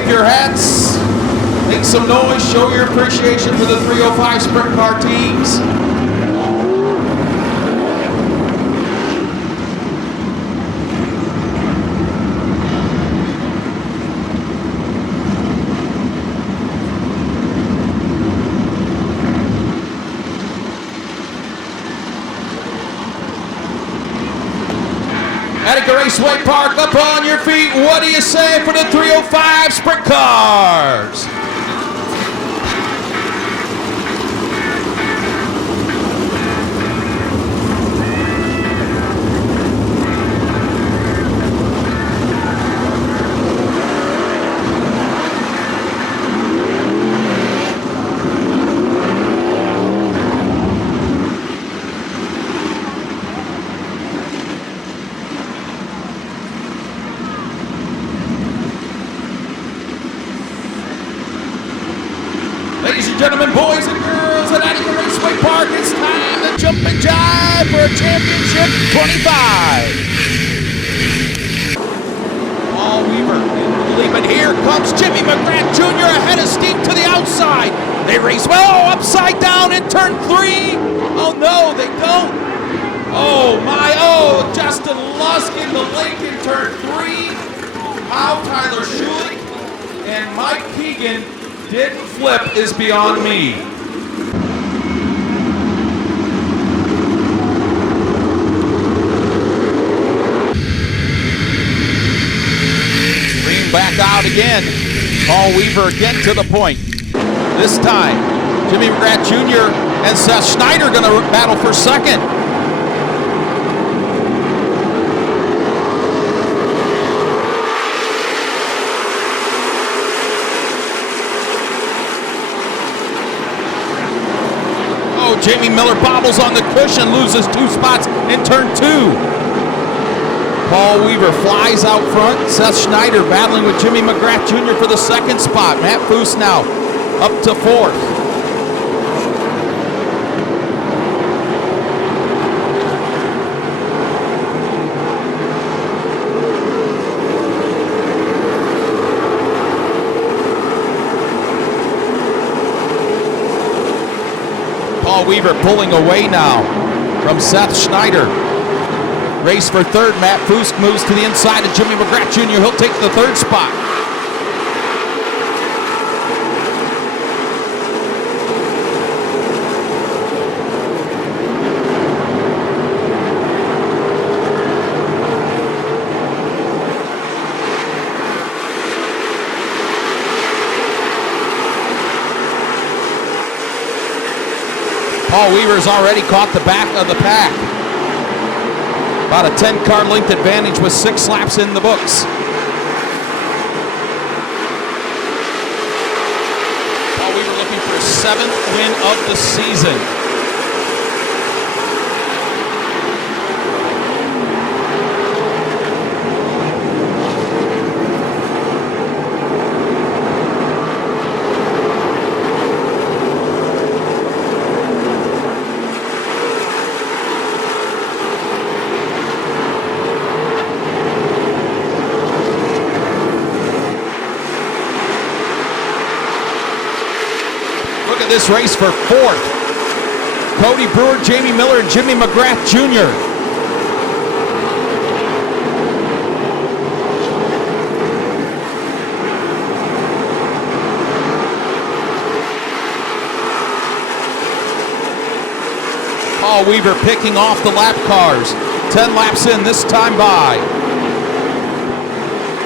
wave your hats. Make some noise. Show your appreciation for the 305 sprint car teams. Attica Raceway Park, up on your feet. What do you say for the 305 sprint cars? Ladies and gentlemen, boys and girls at Attica Raceway Park, it's time to jump and jive for a championship 25. Paul Weaver in the lead, but here comes Jimmy McGrath Jr. ahead of steam to the outside. They race well, upside down in turn 3. Oh no, they don't. Oh my, oh, Justin Lusk in the lake in turn 3. How Tyler Schulich and Mike Keegan didn't flip is beyond me. Green back out again. Paul Weaver again to the point. This time, Jimmy McGrath Jr. and Seth Schneider going to battle for second. Jamie Miller bobbles on the cushion, loses 2 spots in turn 2. Paul Weaver flies out front. Seth Schneider battling with Jimmy McGrath Jr. for the second spot. Matt Foose now up to 4th. Paul Weaver pulling away now from Seth Schneider. Race for 3rd. Matt Foose moves to the inside of Jimmy McGrath Jr. He'll take the 3rd spot. Paul Weaver's already caught the back of the pack. About a 10-car length advantage with 6 laps in the books. Paul Weaver looking for his 7th win of the season. This race for 4th. Cody Brewer, Jamie Miller, and Jimmy McGrath Jr. Paul Weaver picking off the lap cars. 10 laps in this time by.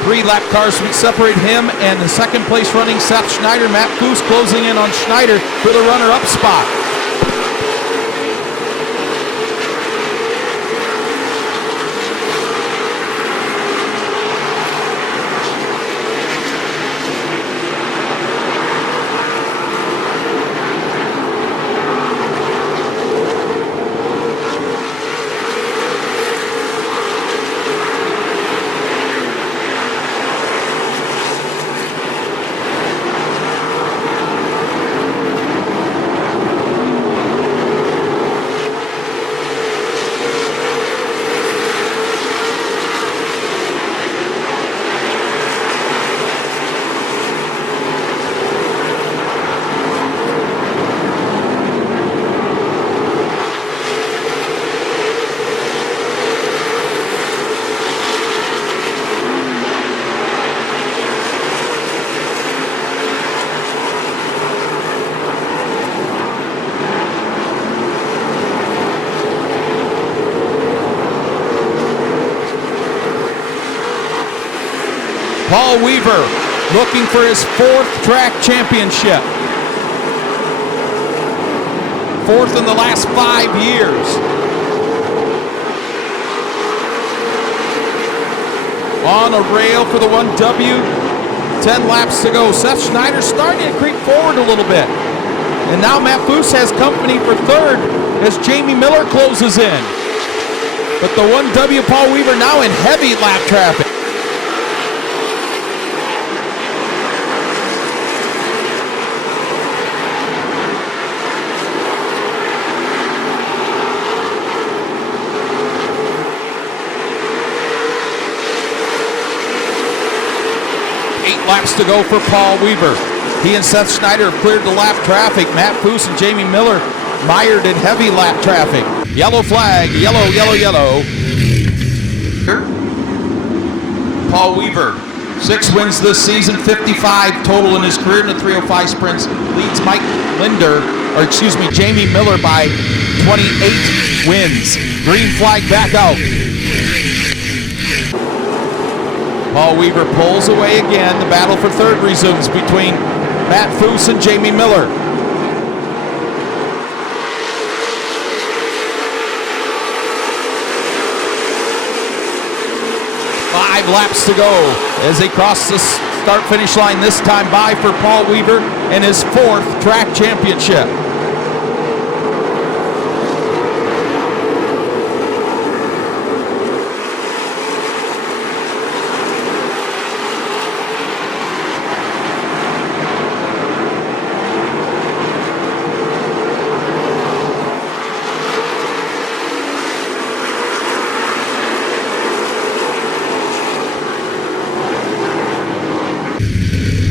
3 lap cars would separate him and the second place running Seth Schneider. Matt Foose closing in on Schneider for the runner-up spot. Paul Weaver looking for his 4th track championship. 4th in the last 5 years. On a rail for the 1W. 10 laps to go. Seth Schneider starting to creep forward a little bit. And now Matt Foose has company for 3rd as Jamie Miller closes in. But the 1W Paul Weaver now in heavy lap traffic. Laps to go for Paul Weaver. He and Seth Schneider have cleared the lap traffic. Matt Foose and Jamie Miller mired in heavy lap traffic. Yellow flag, yellow, yellow, yellow. Paul Weaver, 6 wins this season, 55 total in his career in the 305 sprints. Leads Jamie Miller by 28 wins. Green flag back out. Paul Weaver pulls away again. The battle for 3rd resumes between Matt Foose and Jamie Miller. 5 laps to go as they cross the start-finish line, this time by for Paul Weaver and his 4th track championship.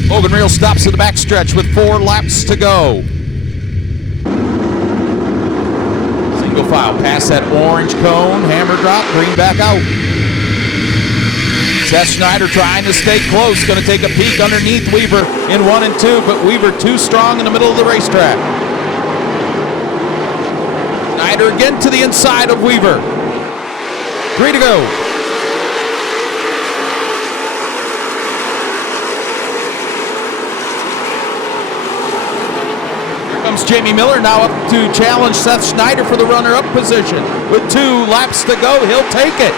Logan Real stops at the backstretch with 4 laps to go. Single file past that orange cone, hammer drop, green back out. Seth Schneider trying to stay close, going to take a peek underneath Weaver in 1 and 2, but Weaver too strong in the middle of the racetrack. Schneider again to the inside of Weaver. 3 to go. Comes Jamie Miller now up to challenge Seth Schneider for the runner-up position. With 2 laps to go, he'll take it.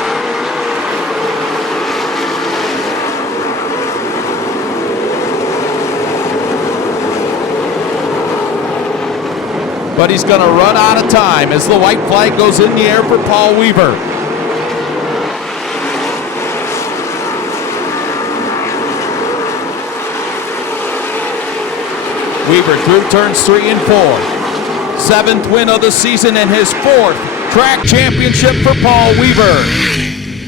But he's going to run out of time as the white flag goes in the air for Paul Weaver. Weaver through turns 3 and 4. 7th win of the season and his 4th track championship for Paul Weaver.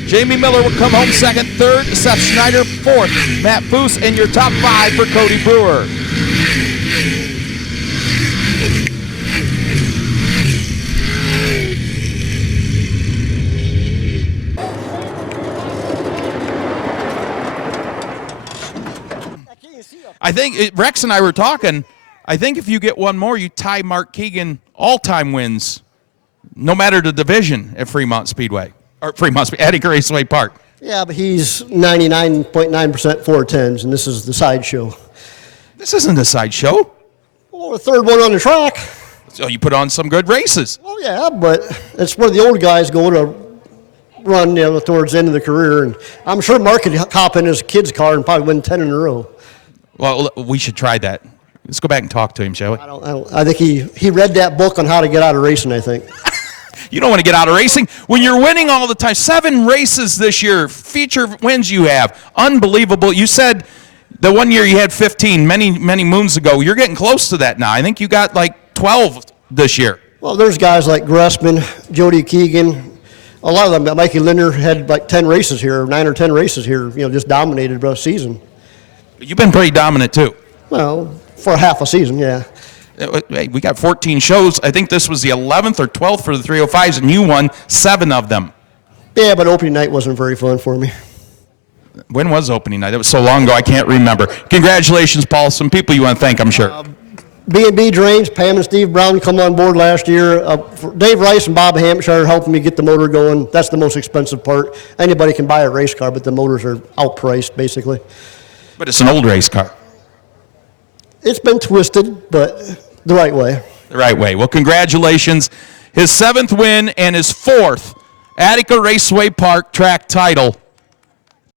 Jamie Miller will come home 2nd, 3rd, Seth Schneider 4th, Matt Foose, and your top 5 for Cody Brewer. I think Rex and I were talking. I think if you get one more, you tie Mark Keegan all-time wins, no matter the division at Fremont Speedway or Attica Raceway Park. Yeah, but he's 99.9% 410s, and this is the sideshow. This isn't a sideshow. Well, the 3rd one on the track. So you put on some good races. Well, yeah, but it's where the old guys go to run, towards the end of the career, and I'm sure Mark could hop in his kid's car and probably win 10 in a row. Well, we should try that. Let's go back and talk to him, shall we? I think he read that book on how to get out of racing, I think. You don't want to get out of racing when you're winning all the time. 7 races this year, feature wins you have. Unbelievable. You said the one year you had 15 many moons ago. You're getting close to that now. I think you got like 12 this year. Well, there's guys like Gressman, Jody Keegan. A lot of them, Mikey Linder had like 10 races here, 9 or 10 races here, just dominated the season. You've been pretty dominant, too. Well, for half a season, yeah. Hey, we got 14 shows. I think this was the 11th or 12th for the 305s, and you won 7 of them. Yeah, but opening night wasn't very fun for me. When was opening night? It was so long ago, I can't remember. Congratulations, Paul. Some people you want to thank, I'm sure. B&B Drains, Pam and Steve Brown come on board last year. Dave Rice and Bob Hampshire helping me get the motor going. That's the most expensive part. Anybody can buy a race car, but the motors are outpriced, basically. But it's an old race car. It's been twisted, but the right way. The right way. Well, congratulations. His 7th win and his 4th Attica Raceway Park track title.